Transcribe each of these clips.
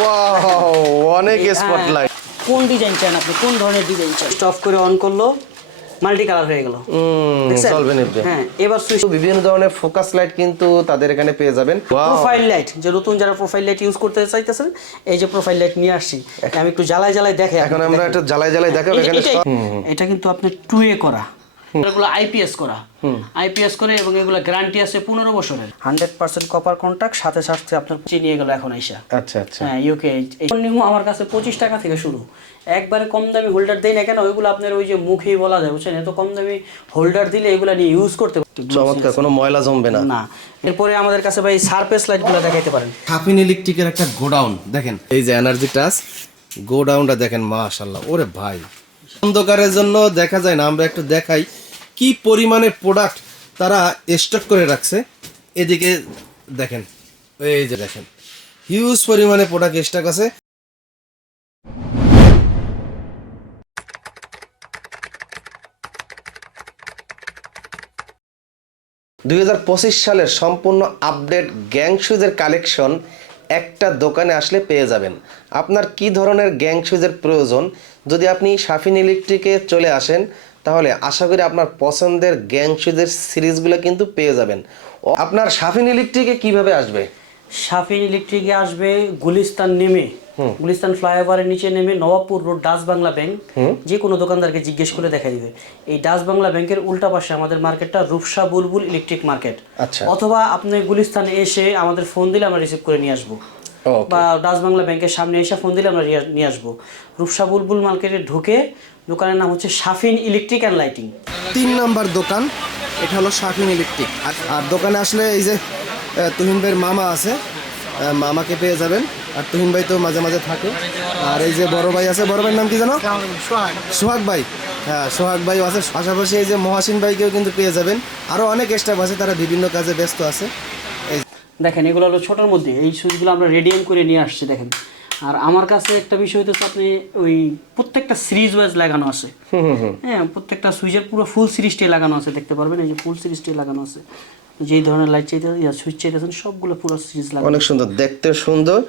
Wow অনেক spotlight কোন design চান আপনি? কোন ধরনের ডিজাইন চান? স্টপ করে অন করল মাল্টি কালার হয়ে গেল। চলবে নিবে হ্যাঁ এবার সুইচ বিভিন্ন ধরনের ফোকাস লাইট কিন্তু তাদের এখানে পেয়ে যাবেন! প্রোফাইল লাইট যে নতুন যারা প্রোফাইল লাইট ইউজ করতে চাইতেছেন এই যে প্রোফাইল লাইট নিয়ে আসছি। আমি একটু জ্বালাই জ্বালাই দেখে এখন আমরা একটা জ্বালাই জ্বালাই দেখাবো এখানে এটা কিন্তু আপনি টু এ করা। এগুলো আইপিএস করা। আইপিএস করে এবং এগুলো গ্যারান্টি আছে পনেরো বছরের। হান্ড্রেড পার্সেন্ট কপার কন্ট্যাক্ট সাথে সাথে আপনার চিনিয়ে গেল এখন আইসা। আচ্ছা আচ্ছা। হ্যাঁ ইউকে নিউ আমার কাছে পঁচিশ টাকা থেকে শুরু। একবারে কম দামি হোল্ডার দেয় না কেন ওইগুলো আপনার ওই যে মুখেই বলা যায় বুঝছেন? এত কম দামি হোল্ডার দিলে এগুলো নিয়ে ইউজ করতে চমৎকার কোনো ময়লা জমবে না। না। এরপরে আমাদের কাছে ভাই সারফেস লাইটগুলো দেখাইতে পারেন। কাফিন ইলেকট্রিকের একটা গোডাউন দেখেন। এই যে এনার্জি টাচ গোডাউনটা দেখেন মাশাল্লাহ ওরে ভাই অন্ধকারের জন্য দেখা যায় না আমরা একটু দেখাই। কি পরিমাণে প্রোডাক্ট তারা স্টক করে রাখছে, এদিকে দেখেন, এই যে দেখেন হিউজ পরিমাণে প্রোডাক্ট স্টক আছে। দুই হাজার পঁচিশ সালের সম্পূর্ণ আপডেট গ্যাং শুজের কালেকশন একটা দোকানে আসলে পেয়ে যাবেন। আপনার কি ধরনের গ্যাং শুজের প্রয়োজন? যদি আপনি সাফিন ইলেকট্রিকে চলে আসেন তাহলে আশা করি আপনার পছন্দের গ্যাং শুজের সিরিজগুলো কিন্তু পেয়ে যাবেন। আপনার সাফিন ইলেকট্রিকে কীভাবে আসবে? শাফিন ইলেকট্রিকে আসবে গুলিস্তান নেমে। গুলিস্তান ফ্লাইওভারের নিচে নেমে Nawabpur road Dutch Bangla bank যে কোনো দোকানদারকে জিজ্ঞেস করে দেখা দিবে। এই ডাচ বাংলা ব্যাংকের উল্টা পাশে আমাদের মার্কেটটা রূপসা বুলবুল ইলেকট্রিক মার্কেট। আচ্ছা। অথবা আপনি গুলিস্তানে এসে আমাদের ফোন দিলে আমরা রিসিভ করে নিয়ে আসব। বা ডাচ বাংলা ব্যাংকের সামনে এসে ফোন দিলে আমরা নিয়ে- নিয়ে আসব। রূপসা বুলবুল মার্কেটে ঢুকে দোকানের নাম হচ্ছে শাফিন ইলেকট্রিক অ্যান্ড লাইটিং। তিন নাম্বার দোকান এটা হলো শাফিন ইলেকট্রিক। আর দোকানে আসলে এই যে তুহিন ভাইয়ের মামা আছে মামাকে পেয়ে যাবেন। আর তুহিন ভাই তো মাঝে মাঝে থাকে। আর এই যে বড় ভাই আছে বড় ভাইয়ের নাম কি জানো সোহাগ। ভাই। হ্যাঁ সোহাগ ভাই আছে। পাশাপাশি এই যে মহাসিন ভাইকেও কিন্তু পেয়ে যাবেন। আরও অনেক স্টাফ আছে তারা বিভিন্ন কাজে ব্যস্ত আছে। দেখেন এগুলো হলো ছোটোর মধ্যে। এই সুইচগুলো আমরা রেডিয়াম করে নিয়ে আসছি দেখেন। আর আমার কাছে একটা বিষয় হচ্ছে আপনি ওই প্রত্যেকটা সিরিজ ওয়াইজ লাগানো আছে। হ্যাঁ প্রত্যেকটা সুইচের পুরো ফুল সিরিজটাই লাগানো আছে দেখতে পারবেন? এই যে ফুল সিরিজটাই লাগানো আছে। যেই ধরনের লাইট চাইতে ইয়া সুইচ চাইতেছেন সবগুলো পুরো সিরিজ লাগানো অনেক সুন্দর দেখতে সুন্দর।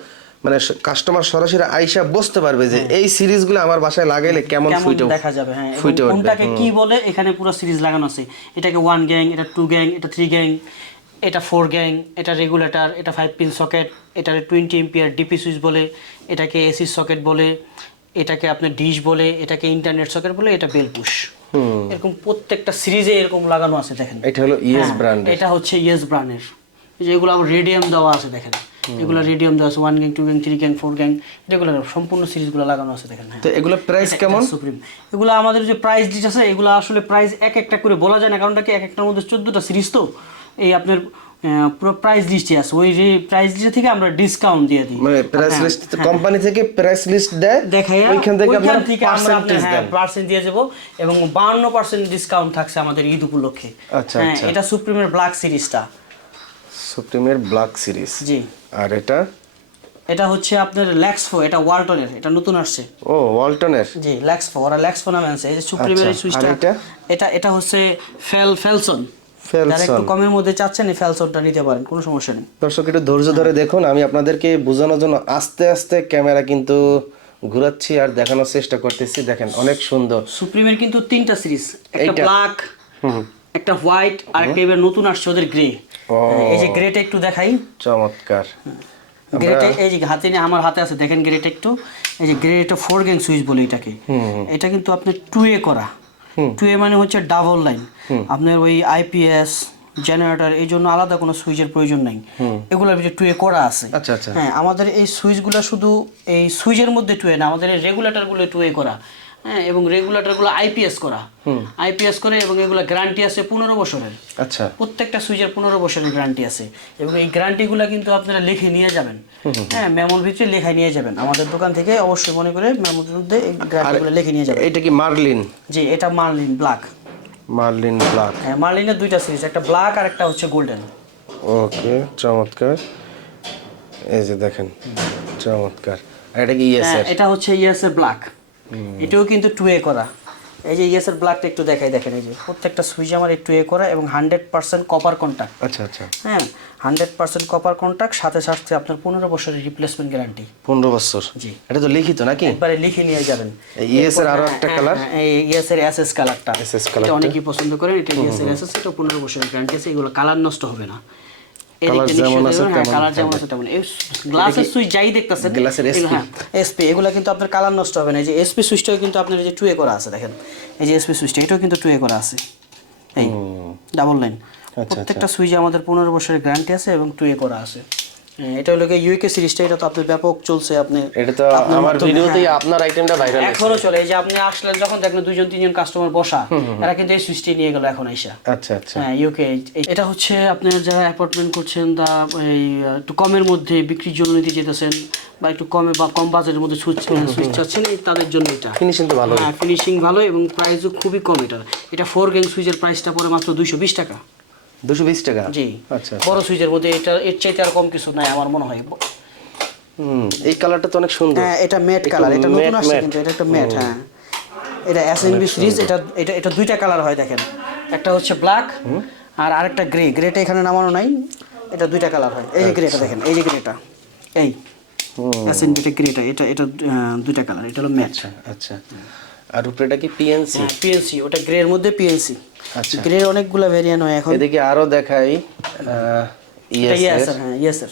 মানে কাস্টমার সরাসরি আইসা বুঝতে পারবে যে এই সিরিজগুলো আমার বাসায় লাগাইলে কেমন ফুটে দেখা যাবে হ্যাঁ। কোনটাকে কি বলে এখানে পুরো সিরিজ লাগানো আছে। এটাকে ওয়ান গ্যাং এটা টু গ্যাং এটা থ্রি গ্যাং এটা ফোর গ্যাং এটা রেগুলেটর এটা ফাইভ পিন সকেট এটাকে টোয়েন্টি এমপিআর ডিপি সুইচ বলে এটাকে এসি সকেট বলে এটাকে আপনার ডিশ বলে এটাকে ইন্টারনেট সকেট বলে এটা বেল পুশ এরকম প্রত্যেকটা সিরিজে এরকম লাগানো আছে দেখেন। এটা হলো ইএস ব্র্যান্ড এটা হচ্ছে ইয়েস ব্র্যান্ডের যেগুলো আমার রেডিয়াম দেওয়া আছে দেখেন। এগুলো রেডিয়াম দেওয়া আছে one gang two gang three gang four gang যেগুলো সম্পূর্ণ সিরিজগুলো লাগানো আছে দেখেন হ্যাঁ। তো এগুলো প্রাইস কেমন? সুপ্রিম এগুলো আমাদের যে প্রাইস ডিট আছে এগুলো আসলে প্রাইস এক একটা করে বলা যায় না কারণটা কি এক একটার মধ্যে চোদ্দোটা সিরিজ তো? এই আপনার পুরো প্রাইস লিস্টে আছে। ওই যে প্রাইস লিস্ট থেকে আমরা ডিসকাউন্ট দিয়ে দিই। মানে প্রাইস লিস্ট কোম্পানি থেকে প্রাইস লিস্ট দেয় দেখাই ওইখান থেকে আমরা পার্সেন্টেজ দেন পার্সেন্ট দিয়ে। যাব এবং বান্ন পার্সেন্ট ডিসকাউন্ট থাকছে আমাদের ঈদ উপলক্ষে। আচ্ছা, হ্যাঁ আচ্ছা। এটা সুপ্রিমের ব্ল্যাক সিরিজটা সুপ্রিমের ব্ল্যাক সিরিজ জি। আর এটা? এটা হচ্ছে আপনার ল্যাক্সফো এটা ওয়ালটনের এটা নতুন আসছে। ও ওয়ালটনের জি ল্যাক্সফো ওরা ল্যাক্সফো নামে আছে এই যে সুপ্রিমের আচ্ছা, সুইচটা এটা? এটা এটা হচ্ছে ফেল ফেলসন যারা একটু কমের মধ্যে চাচ্ছেন এই ফেলসনটা নিতে পারেন কোনো সমস্যা নেই। দর্শক একটু ধৈর্য ধরে দেখুন আমি আপনাদেরকে বোঝানোর জন্য আস্তে আস্তে ক্যামেরা কিন্তু ঘোরাচ্ছি আর দেখানোর চেষ্টা করতেছি। দেখেন অনেক সুন্দর। সুপ্রিমের কিন্তু তিনটা সিরিজ একটা ব্ল্যাক একটা হোয়াইট আর একটা এবার নতুন আসছে ওদের গ্রে এই যে গ্রেটা একটু দেখাই। চমৎকার। গ্রেটা এই যে হাতে নিয়ে আমার হাতে আছে দেখেন গ্রেটা একটু। এই যে গ্রেটা ফোর গ্যাং সুইচ বলে এটাকে। এটা কিন্তু আপনার টু এ করা। টু এ মানে হচ্ছে ডাবল লাইন। আপনার ওই আইপিএস জেনারেটর এই জন্য আলাদা কোনো সুইচের প্রয়োজন নাই। এগুলোর ভিতরে টু এ করা আছে। আচ্ছা আচ্ছা। হ্যাঁ আমাদের এই সুইচগুলো শুধু এই সুইচের মধ্যে টু এ না আমাদের এই রেগুলেটরগুলো টু এ করা। হ্যাঁ এবং রেগুলেটরগুলো আইপিএস করা। আইপিএস করে এবং এগুলো গ্যারান্টি আছে পনেরো বছরের। আচ্ছা। প্রত্যেকটা সুইচের পনেরো বছরের গ্যারান্টি আছে। এবং এই গ্যারান্টিগুলো কিন্তু আপনারা লিখে নিয়ে যাবেন। হ্যাঁ মেমোর ভিতরে লেখায় নিয়ে যাবেন। আমাদের দোকান থেকে অবশ্যই মনে করে মেমোর মধ্যে এই গ্যারান্টিগুলো লিখে নিয়ে যাবেন। এটা কি মার্লিন জি এটা মার্লিন ব্ল্যাক মার্লিন ব্ল্যাক হ্যাঁ মার্লিনের দুইটা সিরিজ একটা ব্ল্যাক আর একটা হচ্ছে গোল্ডেন ওকে চমৎকার। এই যে দেখেন চমৎকার। এটা কি ইএস হ্যাঁ এটা হচ্ছে ইয়েসের ব্ল্যাক এটাও কিন্তু টু এ করা। এই যে ইয়েসের ব্ল্যাকটা একটু দেখাই দেখেন এই যে প্রত্যেকটা সুইচ আমার একটু এ করা এবং হান্ড্রেড পার্সেন্ট কপার কন্ট্যাক্ট আচ্ছা আচ্ছা। হ্যাঁ হান্ড্রেড পার্সেন্ট কপার কন্ট্যাক্ট সাথে সাথে আপনার পনেরো বছরের রিপ্লেসমেন্ট গ্যারান্টি পনেরো বছর? জি। এটা তো লিখিত নাকি? একবারে লিখে নিয়ে যাবেন। ES এর আরও একটা হ্যাঁ, কালার হ্যাঁ, এই ইয়েস এর এসএস কালারটা SS এটা অনেকেই পছন্দ করেন এটা ইয়েস এর এসএস এটা পনেরো বছরের গ্যারান্টি আছে এগুলো কালার নষ্ট হবে না। কিন্তু আপনার কালার নষ্ট হবে না। এই যে এসপি সুইচটাও কিন্তু আপনার এই যে টুয়ে করা আছে দেখেন। এই যে এসপি সুইচটা এটাও কিন্তু টুয়ে করা আছে। এই ডাবল লাইন আচ্ছা। প্রত্যেকটা সুইচে আমাদের পনেরো বছরের গ্যারান্টি আছে এবং টুয়ে করা আছে। হ্যাঁ, এটা হলো ইউকে সিরিজটা এটা তো আপনার ব্যাপক চলছে আপনি এটা তো আমার ভিডিওতেই আপনার আইটেমটা ভাইরাল এখনও চলে এই যে আপনি আসলেন যখন দেখলেন দুইজন তিনজন কাস্টমার বসা তারা কিন্তু এই সুইচটি নিয়ে গেল এখন আইসা আচ্ছা আচ্ছা। হ্যাঁ ইউকে এটা হচ্ছে আপনার যারা অ্যাপার্টমেন্ট করছেন তা এই একটু কমের মধ্যে বিক্রির জন্য নিতে যেতেছেন বা একটু কমে বা কম বাজেটের মধ্যে সুইচ সুইচ চাচ্ছেন তাদের জন্য এটা। ফিনিশিং তো ভালো হ্যাঁ ফিনিশিং ভালো এবং প্রাইসও খুবই কম এটা। এটা ফোর গ্যাং সুইচের প্রাইসটা পড়ে মাত্র দুইশো বিশ টাকা। দুশো বিশ টাকা? জি। আচ্ছা বড় সুইচের মধ্যে এটা এর চাইতে আর কম কিছু নাই আমার মনে হয়। হুম এই কালারটা তো অনেক সুন্দর। হ্যাঁ এটা ম্যাট কালার। এটা নতুন আসছে কিন্তু এটা একটা ম্যাট হ্যাঁ। এটা এসএনবি সিরিজ এটা এটা এটা দুইটা কালার হয় দেখেন। একটা হচ্ছে ব্ল্যাক আর আরেকটা গ্রে গ্রেটা এখানে নামানো নাই। এটা দুইটা কালার হয়। এই যে গ্রেটা দেখেন এই যে গ্রেটা এই এসএনবি টা গ্রেটা এটা এটা দুইটা কালার। এটা হলো ম্যাট আচ্ছা আচ্ছা। আর উপরেটা কি পিএনসি পিএনসি ওটা গ্রে এর মধ্যে পিএনসি আচ্ছা। গ্রে অনেকগুলা ভেরিয়েন্ট হয় এখন। এদিকে আরও দেখাই ইয়েস এর। হ্যাঁ ইয়েস স্যার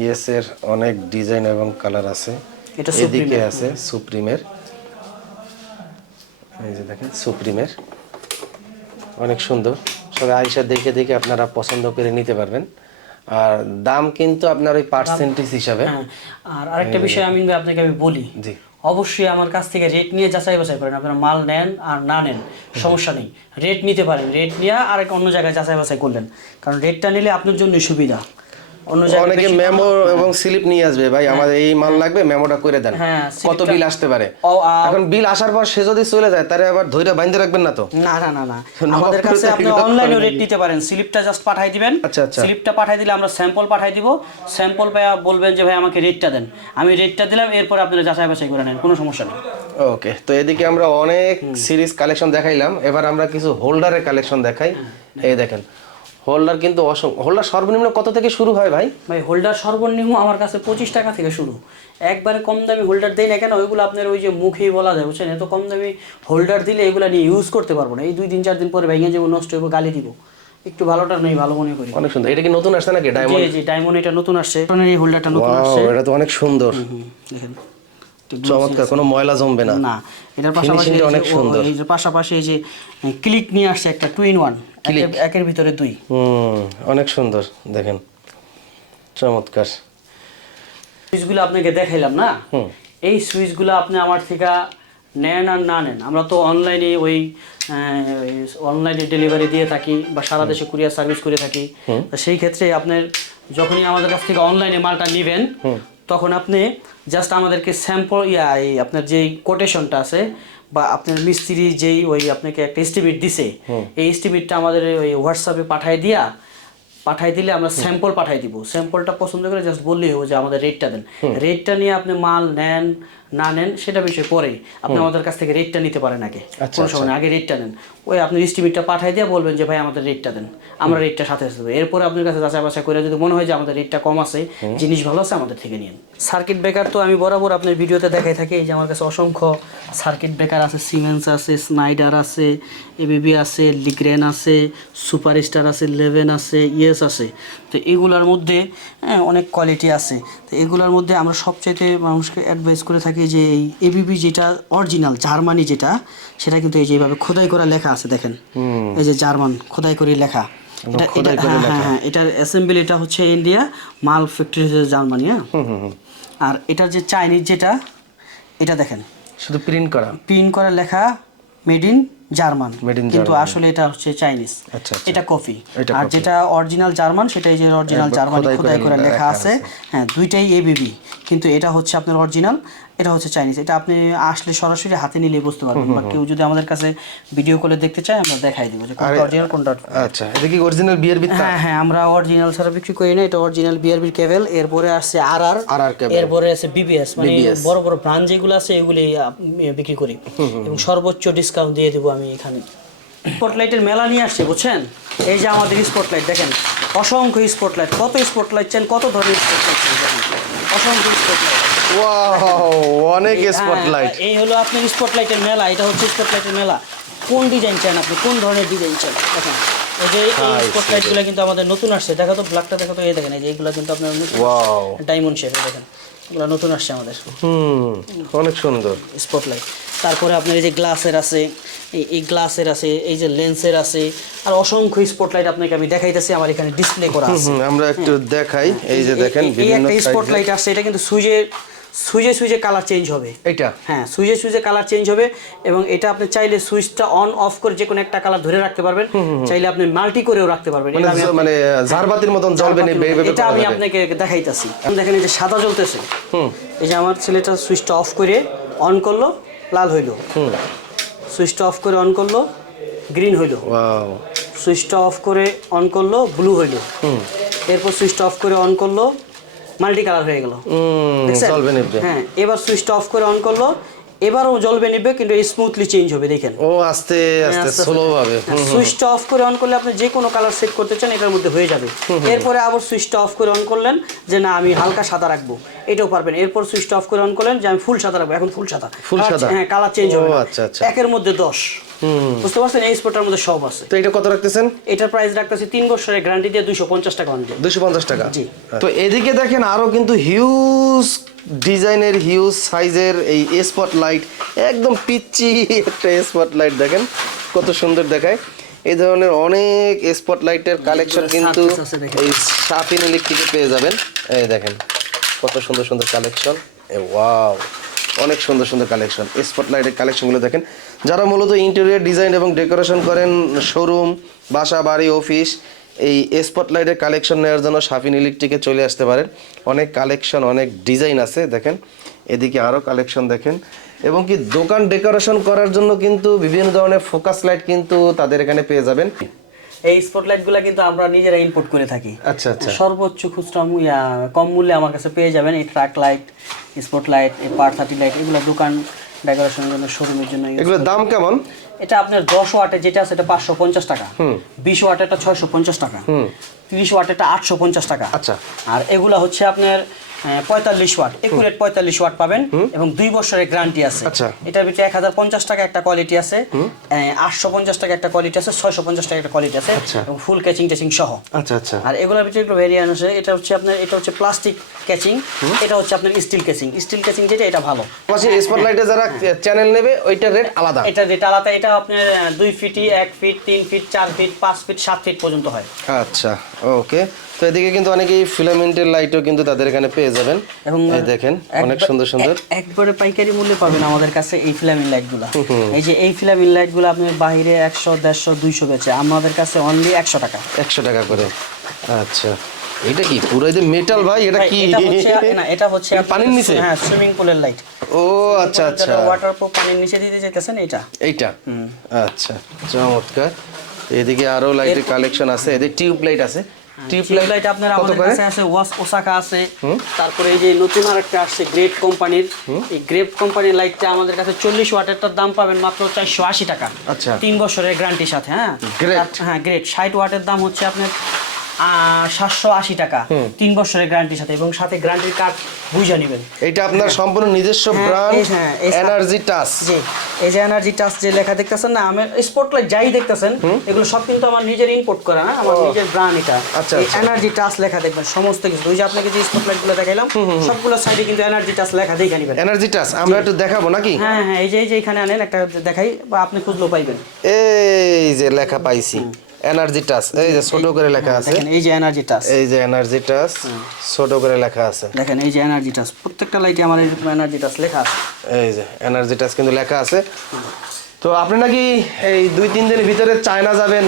ইএস এর অনেক ডিজাইন এবং কালার আছে। এটা এদিকে আছে সুপ্রিমের এই যে দেখেন সুপ্রিমের অনেক সুন্দর। সবাই আইসা দেখে দেখে আপনারা পছন্দ করে নিতে পারবেন। আর দাম কিন্তু আপনার ওই পার্সেন্টেজ হিসাবে। হ্যাঁ আর আরেকটা বিষয় আমি আপনাকে আমি বলি। জি। অবশ্যই আমার কাছ থেকে রেট নিয়ে যাচাই বাছাই করেন। আপনারা মাল নেন আর না নেন, সমস্যা নেই। রেট নিতে পারেন। রেট নিয়ে আর অন্য জায়গায় যাচাই বাছাই করলেন। কারণ রেটটা নিলে আপনার জন্যই সুবিধা। অনেকে মেমো এবং স্লিপ নিয়ে আসবে ভাই আমাদের এই মাল লাগবে মেমোটা করে দেন। হ্যাঁ, কত বিল আসতে পারে? এখন বিল আসার পর সে যদি চলে যায় তারে আবার ধৈর্য বাইন্ধে রাখবেন না তো? না না না না। আমাদের কাছে আপনি অনলাইনে রেট নিতে পারেন। স্লিপটা জাস্ট পাঠিয়ে দিবেন। আচ্ছা, আচ্ছা। স্লিপটা পাঠিয়ে দিলে আমরা স্যাম্পল পাঠিয়ে দিব। স্যাম্পল বলবেন যে ভাই আমাকে রেটটা দেন। আমি রেটটা দিলাম এরপর আপনারা যাচাই বাছাই করে নেন কোনো সমস্যা নেই। ওকে তো এদিকে আমরা অনেক সিরিজ কালেকশন দেখাইলাম। এবার আমরা কিছু হোল্ডারের কালেকশন দেখাই। এই দেখেন হোল্ডার কিন্তু অসংখ্য হোল্ডার সর্বনিম্ন কত থেকে শুরু হয় ভাই? ভাই হোল্ডার সর্বনিম্ন আমার কাছে পঁচিশ টাকা থেকে শুরু। একবারে কম দামি হোল্ডার দেই না কেন ওইগুলো আপনার ওই যে মুখেই বলা যায় বুঝছেন? এত কম দামি হোল্ডার দিলে এগুলো নিয়ে ইউজ করতে পারব না। এই দুই দিন চার দিন পরে ভেঙে যাব নষ্ট হইব গালি দিব। একটু ভালোটা নেই ভালো মনে করি। অনেক সুন্দর। এটা কি নতুন আসছে নাকি? ডায়মন্ড জি জি ডায়মন্ড এটা নতুন আসছে। এই হোল্ডারটা নতুন আসছে। এটা তো অনেক সুন্দর। দেখেন। চমৎকার কোনো ময়লা জমবে না। না এটার পাশাপাশি অনেক সুন্দর। এই যে পাশাপাশি এই যে ক্লিক নিয়ে আসছে একটা টু ইন ওয়ান একের ভিতরে দুই। হুম অনেক সুন্দর দেখেন। চমৎকার। সুইচগুলো আপনাকে দেখাইলাম না? এই সুইচগুলো আপনি আমার থেকে নেন আর না নেন। আমরা তো অনলাইনে ওই অনলাইনে ডেলিভারি দিয়ে থাকি বা সারা দেশে কুরিয়ার সার্ভিস করে থাকি। সেই ক্ষেত্রে আপনার যখনই আমাদের কাছ থেকে অনলাইনে মালটা নেবেন তখন আপনি জাস্ট আমাদেরকে স্যাম্পল ইয়া আপনার যেই কোটেশনটা আছে বা আপনার মিস্ত্রি যেই ওই আপনাকে একটা এস্টিমেট দিছে এই এস্টিমেটটা আমাদের ওই হোয়াটসঅ্যাপে পাঠিয়ে দিয়া পাঠাই দিলে আমরা স্যাম্পল পাঠাই দিব। স্যাম্পলটা পছন্দ করে জাস্ট বললেই হবে যে আমাদের রেটটা দেন। রেটটা নিয়ে আপনি মাল নেন না নেন সেটা বিষয় পরেই। আপনি আমাদের কাছ থেকে রেটটা নিতে পারেন আগে। কোনো সময় আগে রেটটা নেন। ওই আপনি এস্টিমেটটা পাঠাই দিয়ে বলবেন যে ভাই আমাদের রেটটা দেন। আমরা রেটটা সাথে দেবো। এরপরে আপনার কাছে যাচাই বাছাই করে যদি মনে হয় যে আমাদের রেটটা কম আছে জিনিস ভালো আছে আমাদের থেকে নিন সার্কিট ব্রেকার তো আমি বরাবর আপনার ভিডিওতে দেখাই থাকি। এই যে আমার কাছে অসংখ্য সার্কিট ব্রেকার আছে সিমেন্স আছে স্নাইডার আছে এবিবি আছে লিগ্রেন আছে সুপারস্টার আছে লেভেন আছে ইয়েস আছে। তো এগুলার মধ্যে হ্যাঁ, অনেক কোয়ালিটি আছে। তো এগুলার মধ্যে আমরা সবচাইতে মানুষকে অ্যাডভাইস করে থাকি যে এই এবিবি যেটা অরিজিনাল জার্মানি যেটা সেটা কিন্তু এই যেভাবে খোদাই করা লেখা আছে দেখেন। এই যে জার্মান খোদাই করে লেখা। এটা এটা হ্যাঁ হ্যাঁ এটার অ্যাসেম্বলি এটা হচ্ছে ইন্ডিয়া মাল ফ্যাক্টরি হচ্ছে জার্মানি হ্যাঁ? আর এটার যে চাইনিজ যেটা এটা দেখেন। শুধু প্রিন্ট করা? পিন করা লেখা মেড ইন জার্মান। কিন্তু আসলে এটা হচ্ছে চাইনিজ আচ্ছা, আচ্ছা। এটা কপি আর যেটা অরিজিনাল জার্মান সেটাই যে অরিজিনাল জার্মানি খোদাই করে লেখা আছে। হ্যাঁ দুইটাই এবিবি কিন্তু এটা হচ্ছে আপনার অরিজিনাল এটা হচ্ছে চাইনিজ এটা আপনি আসলে সরাসরি হাতে নিলে বুঝতে পারবেন বা কেউ যদি আমাদের কাছে ভিডিও কলে দেখতে চায় আমরা দেখাই দিব যে কোনটা অরিজিনাল কোনটা আচ্ছা এটা কি অরিজিনাল বিয়ের বিত্তা হ্যাঁ হ্যাঁ আমরা অরিজিনাল ছাড়া বিক্রি করি না এটা অরিজিনাল বিআরবির কেবল এরপরে আসছে আর আর RR cable। এরপরে আছে বিবিএস মানে বড় বড় ব্র্যান্ড যেগুলো আছে এগুলি বিক্রি করি। এবং সর্বোচ্চ ডিসকাউন্ট দিয়ে দেবো আমি এখানে। স্পটলাইটের মেলা নিয়ে আসছে বুঝছেন? এই যে আমাদের স্পটলাইট দেখেন অসংখ্য স্পটলাইট কত স্পটলাইট চান কত ধরনের স্পটলাইট অসংখ্য স্পটলাইট ওয়াও অনেক স্পটলাইট হ্যাঁ, এই হলো আপনার স্পটলাইটের মেলা এটা হচ্ছে স্পটলাইটের মেলা। কোন ডিজাইন চান আপনি? কোন ধরনের ডিজাইন চান? দেখেন এই যে এই স্পটলাইটগুলো কিন্তু আমাদের নতুন আসছে। দেখো তো ব্ল্যাকটা দেখো তো এই দেখেন এই যে এইগুলো কিন্তু আপনার ডায়মন্ড শেপে দেখেন এগুলো নতুন আসছে আমাদের। হুম অনেক সুন্দর। স্পটলাইট তারপরে আপনার এই যে গ্লাসের আছে এই গ্লাসের আছে এই যে লেন্সের আছে আর অসংখ্য স্পটলাইট আপনাকে আমি দেখাইতেছি আমার এখানে ডিসপ্লে করা আছে। আমরা একটু দেখাই। এই যে দেখেন বিভিন্ন স্পটলাইট আসছে এটা কিন্তু সুইজে সুইজে সুইজে কালার চেঞ্জ হবে। এটা হ্যাঁ সুইচে সুইচে কালার চেঞ্জ হবে এবং এটা আপনি চাইলে সুইচটা অন অফ করে যে কোনো একটা কালার ধরে রাখতে পারবেন। চাইলে আপনি মাল্টি করেও রাখতে পারবেন। মানে মানে ঝাড়বাতির মতন জ্বলবে এটা আমি। আপনাকে দেখাইতাছি। দেখেন এই যে সাদা জ্বলতেছে। হুম। এই যে আমার ছেলেটা সুইচটা অফ করে অন করল লাল হইল। হুম। সুইচটা অফ করে অন করল গ্রিন হইল। ওয়াও সুইচটা অফ করে অন করল ব্লু হইল। হুম। এরপর সুইচটা অফ করে অন করল মাল্টি কালার হয়ে গেল। জ্বলবে নিবে। হ্যাঁ এবার সুইচটা অফ করে অন করল। এবারও জ্বলবে নিবে কিন্তু স্মুথলি চেঞ্জ হবে দেখেন। ও আস্তে আস্তে আস্তে স্লো ভাবে হুম, সুইচটা অফ করে অন করলে আপনি যে কোনো কালার সেট করতে চান এটার মধ্যে হয়ে যাবে। এরপরে আবার সুইচটা অফ করে অন করলেন যে না আমি হালকা সাদা রাখব। এটাও পারবেন। এরপর সুইচটা অফ করে অন করলেন যে আমি ফুল সাদা রাখব। এখন ফুল সাদা। ফুল সাদা? হ্যাঁ কালার চেঞ্জ হবে ও, আচ্ছা, আচ্ছা। একের মধ্যে দশ। বুঝতে পারছেন? এই স্পোর্টার মধ্যে সব আছে। তো এটা কত রাখতেছেন? এটার প্রাইস রাখতেছি তিন বছরের গ্যারান্টি দিয়ে দুশো পঞ্চাশ টাকা অনলি দুশো পঞ্চাশ টাকা? জি। তো এদিকে দেখেন আরও কিন্তু হিউজ ডিজাইনের হিউজ সাইজের এই স্পট লাইট একদম পিচ্ছি একটা স্পট লাইট দেখেন কত সুন্দর দেখায়। এই ধরনের অনেক স্পট লাইটের কালেকশন কিন্তু। এই শাপিন ইলেকট্রিকে পেয়ে যাবেন। এই দেখেন কত সুন্দর সুন্দর কালেকশন এ ওয়াও অনেক সুন্দর সুন্দর কালেকশন স্পট লাইটের কালেকশনগুলো দেখেন। যারা মূলত ইন্টেরিয়ার ডিজাইন এবং ডেকোরেশন করেন শোরুম বাসা, বাড়ি অফিস এই স্পট লাইটের কালেকশন নেওয়ার জন্য শাফিন ইলেকট্রিকে চলে আসতে পারেন। অনেক কালেকশন অনেক ডিজাইন আছে, দেখেন। এদিকে আরও কালেকশন দেখেন। এবং কি দোকান ডেকোরেশন করার জন্য কিন্তু বিভিন্ন ধরনের ফোকাস লাইট কিন্তু তাদের এখানে পেয়ে যাবেন। এই স্পটলাইটগুলা কিন্তু আমরা নিজেরা ইম্পোর্ট করে থাকি। আচ্ছা আচ্ছা। সর্বোচ্চ খুচরা কম মূল্যে আমার কাছে পেয়ে যাবেন এই ট্রাক লাইট স্পট লাইট এই পার থার্টি লাইট এগুলো দোকান ডেকোরেশনের জন্য শোরুমের জন্য এগুলোর দাম কেমন? এটা আপনার দশ ওয়াটে যেটা আছে এটা পাঁচশো পঞ্চাশ টাকা। বিশ ওয়াটেরটা ছয়শো পঞ্চাশ টাকা। তিরিশ ওয়াটেরটা আটশো পঞ্চাশ টাকা। আচ্ছা। আর এগুলা হচ্ছে আপনার পঁয়তাল্লিশ ওয়াট। একুরেট পঁয়তাল্লিশ ওয়াট পাবেন এবং দুই বছরের গ্যারান্টি আছে। আচ্ছা। এটার ভিতরে এক হাজার পঞ্চাশ টাকা একটা কোয়ালিটি আছে আটশো পঞ্চাশ টাকা একটা কোয়ালিটি আছে ছয়শো পঞ্চাশ টাকা একটা কোয়ালিটি আছে আচ্ছা। এবং ফুল ক্যাচিং টেচিং সহ। আচ্ছা আচ্ছা। আর এগুলোর ভিতরে একটু ভেরিয়েন্ট আছে এটা হচ্ছে আপনার এটা হচ্ছে প্লাস্টিক ক্যাচিং এটা হচ্ছে আপনার স্টিল ক্যাচিং স্টিল ক্যাচিং যেটা এটা ভালো। পাশে স্পট লাইটে যারা চ্যানেল নেবে ওইটার রেট আলাদা। এটা যেটা আলাদা এটা আপনার দুই ফিটই এক ফিট তিন ফিট চার ফিট পাঁচ ফিট সাত ফিট পর্যন্ত হয়। আচ্ছা ওকে তো এদিকে কিন্তু অনেকেই ফিলামেন্টের লাইটও কিন্তু তাদের এখানে পেয়ে যাবেন। এবং এই দেখেন অনেক সুন্দর সুন্দর। একবারে পাইকারি মূল্যে পাবেন আমাদের কাছে এই ফিলামিন লাইটগুলো এই যে এই ফিলামিন লাইটগুলো আপনি বাইরে একশো দেড়শো দুইশো বেচে আমাদের কাছে অনলি একশো টাকা। একশো টাকা করে। আচ্ছা। এটা কি? পুরো যে মেটাল ভাই? এটা কি? এটা হচ্ছে না এটা হচ্ছে পানির নিচে? হ্যাঁ সুইমিং পুলের লাইট ও আচ্ছা আচ্ছা। ওয়াটার প্রুফ পানির নিচে দিতে চাইতেছেন এটা এইটা? আচ্ছা চমৎকার। এদিকে আরও লাইটের কালেকশন আছে। এদিকে টিউব লাইট আছে। টিউব টিউব লাইট আপনার আমাদের কাছে আছে ওয়াস ওসাকা আছে। তারপরে এই যে নতুন আরেকটা আসছে গ্রেট কোম্পানির এই গ্রেট কোম্পানির লাইটটা আমাদের কাছে চল্লিশ ওয়াটেরটার দাম পাবেন মাত্র চারশো আশি টাকা। আচ্ছা। তিন বছরের গ্যারান্টির সাথে হ্যাঁ? হ্যাঁ গ্রেট ষাট ওয়াটের দাম হচ্ছে আপনার সাতশো আশি টাকা। তিন বছরের গ্যারান্টির সাথে এবং সাথে গ্যারান্টির কার্ড বুঝে নেবেন। এটা আপনার সম্পূর্ণ নিজস্ব হ্যাঁ, ব্র্যান্ড হ্যাঁ, এনার্জি টাচ জি এই যে এনার্জি টাচ যে লেখা দেখতেছেন না আমার স্পটলাইট যাই দেখতেছেন এগুলো সব কিন্তু আমার নিজের ইম্পোর্ট করা হ্যাঁ আমার নিজের ব্র্যান্ড এটা। আচ্ছা, এই আচ্ছা। এনার্জি টাচ লেখা দেখবেন সমস্ত কিছু। ওই যে আপনাকে যে স্পটলাইটগুলো দেখাইলাম সবগুলো সাইডে কিন্তু এনার্জি টাচ লেখা দেখে নেবেন। এনার্জি টাচ আমরা একটু দেখাবো নাকি? হ্যাঁ হ্যাঁ এই যে এই যে এখানে আনেন একটা দেখাই বা আপনি খুঁজলেও পাইবেন। এই যে লেখা পাইছি। এনার্জি টাচ এই যে ছোট করে লেখা আছে। দেখেন এই যে এনার্জি টাচ এই যে এনার্জি টাচ ছোট করে লেখা আছে। দেখেন এই যে এনার্জি টাচ প্রত্যেকটা লাইটে আমার এনার্জি টাচ লেখা আছে। এই যে এনার্জি টাচ কিন্তু লেখা আছে। তো আপনি নাকি এই দুই তিন দিনের ভিতরে চায়না যাবেন?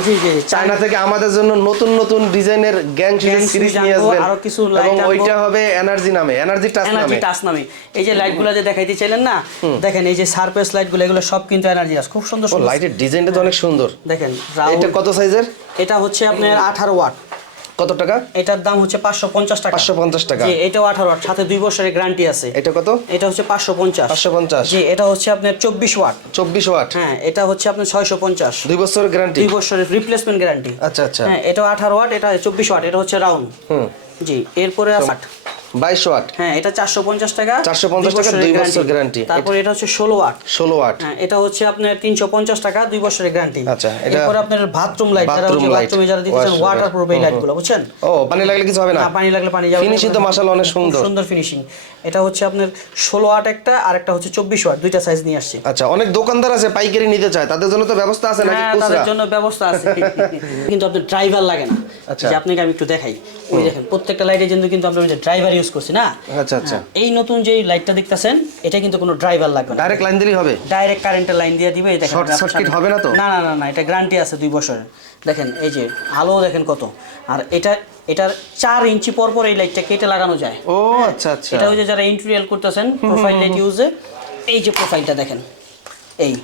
চায়না। থেকে আমাদের জন্য নতুন নতুন ডিজাইনের গ্যাং সিরিজ নিয়ে আসবেন। আরও কিছু এবং light ওইটা হবে এনার্জি নামে এনার্জি টাচ এনার্জি নামে। টাচ নামে। এই যে লাইটগুলো যে দেখাইতে চাইলেন না দেখেন এই যে সারফেস লাইটগুলো এগুলো সব কিন্তু এনার্জি আছে খুব সুন্দর সুন্দর। লাইটের ডিজাইনটা তো অনেক সুন্দর। দেখেন এটা কত সাইজের এটা হচ্ছে আপনার আঠারো ওয়াট কত টাকা? এটার দাম হচ্ছে পাঁচশো পঞ্চাশ টাকা। পাঁচশো পঞ্চাশ টাকা। জি এটাও আঠারো ওয়াট সাথে দুই বছরের গ্যারান্টি আছে। এটা কত? এটা হচ্ছে পাঁচশো পঞ্চাশ। পাঁচশো পঞ্চাশ। জি এটা হচ্ছে আপনার চব্বিশ ওয়াট। চব্বিশ ওয়াট? হ্যাঁ এটা হচ্ছে আপনার ছয়শো পঞ্চাশ। দুই বছরের গ্যারান্টি দুই বছরের রিপ্লেসমেন্ট গ্যারান্টি আচ্ছা আচ্ছা। হ্যাঁ এটা আঠারো ওয়াট এটা চব্বিশ ওয়াট এটা হচ্ছে রাউন্ড হুম। জি এরপরে আট। বাইশ ওয়াট হ্যাঁ এটা চারশো পঞ্চাশ টাকা 450 টাকা, দুই বছর guarantee। তারপরে এটা হচ্ছে ষোলো ওয়াট ষোলো ওয়াট হ্যাঁ এটা হচ্ছে আপনার তিনশো পঞ্চাশ টাকা দুই বছরের গ্যারান্টি আচ্ছা, এটা- এরপরে আপনার বাথরুম লাইট যারা হচ্ছে বাথরুমে যারা দিতেছেন ওয়াটার প্রুফ এই লাইটগুলো বুঝছেন? ও পানি লাগলে কিছু হবে না? পানি লাগলে পানি যাবে Finishing তো মাশাআল্লাহ অনেক সুন্দর। সুন্দর ফিনিশিং এটা হচ্ছে আপনার ষোলো ওয়াট একটা আর একটা হচ্ছে চব্বিশ ওয়াট দুইটা সাইজ নিয়ে আসছে। আচ্ছা অনেক দোকানদার আছে পাইকারি নিতে চায়। তাদের জন্য তো ব্যবস্থা আছে নাকি হ্যাঁ তাদের জন্য ব্যবস্থা আছে। কিন্তু আপনার ড্রাইভার লাগে না। যে আপনাকে আমি একটু দেখাই। ওই দেখেন প্রত্যেকটা লাইটের জন্য কিন্তু আমরা ড্রাইভার ইউজ করছি না? আচ্ছা আচ্ছা। হ্যাঁ, এই নতুন যে লাইটটা দেখতেছেন এটা কিন্তু কোনো ড্রাইভার লাগবে না। ডাইরেক্ট লাইন দিলেই হবে? ডাইরেক্ট কারেন্টের লাইন দিয়ে দিবে এই দেখেন circuit সামনে- হবে না তো? না না না না এটা গ্যারান্টি আছে দুই বছরের। দেখেন এই যে আলো দেখেন কত। আর এটা এটার চার ইঞ্চি পর পর এই লাইটটা কেটে লাগানো যায়। ও আচ্ছা আচ্ছা। এটা ওই যে যারা ইন্টেরিয়াল করতেছেন প্রোফাইল লাইট ইউজে এই যে প্রোফাইলটা দেখেন। এই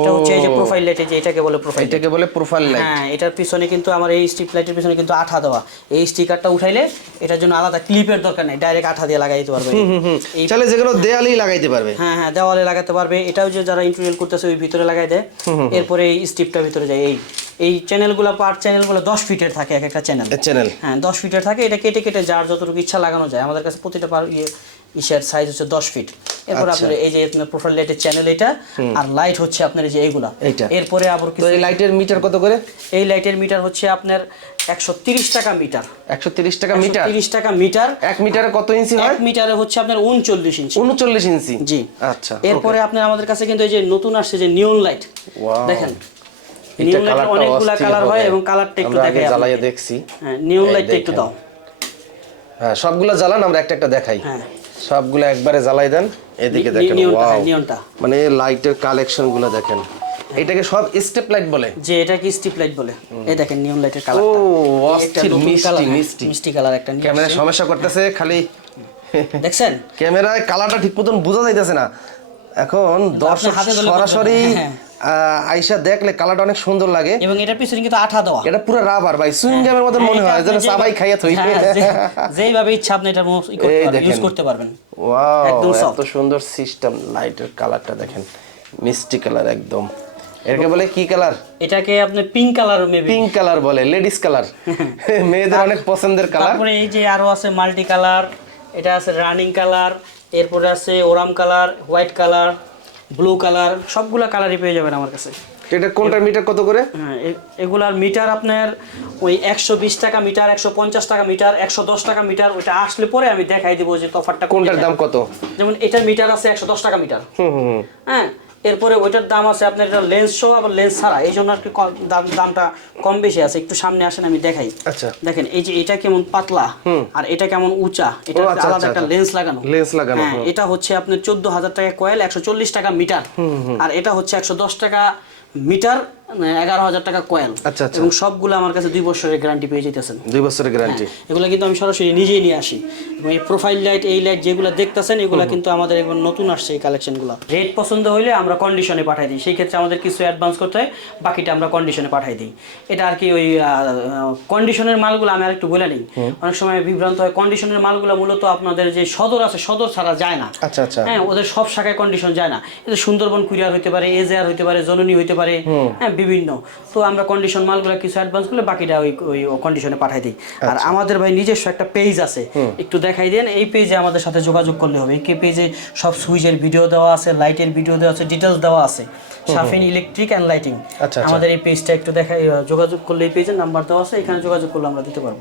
এটা হচ্ছে এই যে প্রোফাইল লাইট যে এটাকে বলে প্রোফাইল এটাকে বলে প্রোফাইল লাইট হ্যাঁ এটার পিছনে কিন্তু আমার এই স্ট্রিপ লাইটের পিছনে কিন্তু আঠা দেওয়া। এই স্টিকারটা উঠাইলে এটার জন্য আলাদা ক্লিপের দরকার নেই ডাইরেক্ট আঠা দিয়ে পারবে। এই যেগুলো দেয়ালেই লাগাইতে পারবে। হ্যাঁ হ্যাঁ দেওয়ালে লাগাতে পারবে। এটাও যে যারা ইন্টেরিয়াল করতেছে ওই ভিতরে লাগাই দেয়। এরপরে এই স্ট্রিপটা ভিতরে যায়। এই এই চ্যানেলগুলো পার চ্যানেলগুলো দশ ফিটের থাকে এক একটা চ্যানেল চ্যানেল হ্যাঁ দশ ফিটের থাকে। এটা কেটে কেটে যার যতটুকু ইচ্ছা লাগানো যায়। আমাদের কাছে প্রতিটা পার ইয়ে ইসের সাইজ হচ্ছে দশ ফিট এরপর আচ্ছা। আপনার এই যে প্রোফাইল লাইটের চ্যানেল এটা আর লাইট হচ্ছে আপনার এই যে এইগুলা। এরপরে আবার কিছু লাইটের মিটার কত করে? এই লাইটের মিটার হচ্ছে আপনার একশো টাকা মিটার একশো টাকা মিটার তিরিশ টাকা মিটার এক মিটারে কত ইঞ্চি হয়? এক মিটারে হচ্ছে আপনার উনচল্লিশ ইঞ্চি উনচল্লিশ ইঞ্চি জি। আচ্ছা এরপরে আপনার আমাদের কাছে কিন্তু এই যে নতুন আসছে যে নিয়ন লাইট দেখেন নিয়ন লাইট অনেকগুলা কালার হয় এবং কালারটা একটু দেখাই জ্বালাইয়ে। দেখছি। হ্যাঁ নিয়ন লাইটটা একটু। দাও। হ্যাঁ সবগুলো জ্বালান আমরা একটা একটা দেখাই। হ্যাঁ। সবগুলো একবারে জ্বালাই দেন। এদিকে দেখেন হ্যাঁ। মানে লাইটের কালেকশনগুলো দেখেন। এটাকে সব স্টেপ লাইট বলে? যে এটা কি স্ট্রিপ লাইট বলে এই দেখেন নিয়ন লাইটের কালার ও অস্থির মিষ্টি মিষ্টি। মিষ্টি কালার একটা আসছে। সমস্যা করতেছে খালি দেখছেন? ক্যামেরায় কালারটা ঠিক মতন বোঝা যাইতেছে না। এখন দর্শক সরাসরি হ্যাঁ। আইসা দেখলে কালারটা অনেক সুন্দর লাগে। এবং এটার পিছনে কিন্তু আঠা দেওয়া। এটা পুরো রাবার ভাই। সুইংগামের মতন মনে হ্যাঁ, হয় যেন সাবাই খাইয়া থই। হ্যাঁ, যেইভাবে ইচ্ছা আপনি এটা ইউজ করতে পারবেন ওয়াও এত সুন্দর সিস্টেম লাইটের কালারটা দেখেন। মিষ্টি কালার একদম। এটাকে বলে কি কালার এটাকে আপনি pink colour maybe pink colour বলে লেডিস কালার মেয়েদের অনেক পছন্দের কালার তারপরে এই যে আরও আছে মাল্টি কালার এটা আছে রানিং কালার এরপরে আছে ওরাম colour white colour blue colour সবগুলা কালারই পেয়ে যাবেন আমার কাছে। এটা কোনটার মিটার কত করে? হ্যাঁ এগুলার মিটার আপনার ওই একশো বিশ টাকা মিটার একশো পঞ্চাশ টাকা মিটার একশো দশ টাকা মিটার ওইটা আসলে পরে আমি দেখাই দিব যে তফারটা কোনটার দাম কত? যেমন এটার মিটার আছে একশো দশ টাকা মিটার। হুম হুম হুম। হ্যাঁ এরপরে ওইটার দাম আছে আপনার এটা লেন্স সহ আবার লেন্স ছাড়া। এই জন্য আর কি দাম দামটা কম বেশি আছে। একটু সামনে আসেন আমি দেখাই। আচ্ছা। দেখেন এই যে এটা কেমন পাতলা আর এটা কেমন উঁচা এটা আচ্ছা, আলাদা আচ্ছা, একটা আচ্ছা। লেন্স লাগানো। লেন্স লাগানো হ্যাঁ এটা হচ্ছে আপনার চোদ্দ হাজার টাকা কয়েল একশো চল্লিশ টাকা মিটার আর এটা হচ্ছে একশো দশ টাকা মিটার এগারো হাজার টাকা কয়েল আচ্ছা, আচ্ছা। এবং সবগুলো আমার কাছে দুই বছরের গ্যারান্টি পেয়ে যেতেছেন। দুই বছরের গ্যারান্টি এগুলো কিন্তু আমি সরাসরি নিজেই নিয়ে আসি। এবং এই প্রোফাইল লাইট এই লাইট যেগুলো দেখতেছেন এগুলো কিন্তু আমাদের একবার নতুন আসছে এই কালেকশনগুলো রেট পছন্দ হইলে আমরা কন্ডিশনে পাঠাই দিই। সেই ক্ষেত্রে আমাদের কিছু অ্যাডভান্স করতে হয় বাকিটা আমরা কন্ডিশনে পাঠাই দিই। এটা আর কি ওই কন্ডিশনের মালগুলো আমি আরেকটু বলে নিই। অনেক সময় বিভ্রান্ত হয়। কন্ডিশনের মালগুলো মূলত আপনাদের যে সদর আছে সদর ছাড়া যায় না। আচ্ছা আচ্ছা। হ্যাঁ ওদের সব শাখায় কন্ডিশন যায় না। এটা সুন্দরবন কুরিয়ার হইতে পারে এজেআর হইতে পারে জননী হইতে পারে। হ্যাঁ বিভিন্ন। তো আমরা কন্ডিশন মালগুলো কিছু অ্যাডভান্স করলে বাকিটা ওই ওই কন্ডিশনে পাঠাই দিই। আর আমাদের ভাই নিজস্ব একটা পেজ আছে। একটু দেখাই দেন এই পেজে আমাদের সাথে যোগাযোগ করলে হবে। এই পেজে সব সুইচের ভিডিও দেওয়া আছে লাইটের ভিডিও দেওয়া আছে ডিটেলস দেওয়া আছে। সাফিন ইলেকট্রিক অ্যান্ড লাইটিং আচ্ছা, আচ্ছা। আমাদের এই পেজটা একটু দেখাই যোগাযোগ করলে এই পেজের নাম্বার দেওয়া আছে এখানে যোগাযোগ করলে আমরা দিতে পারব।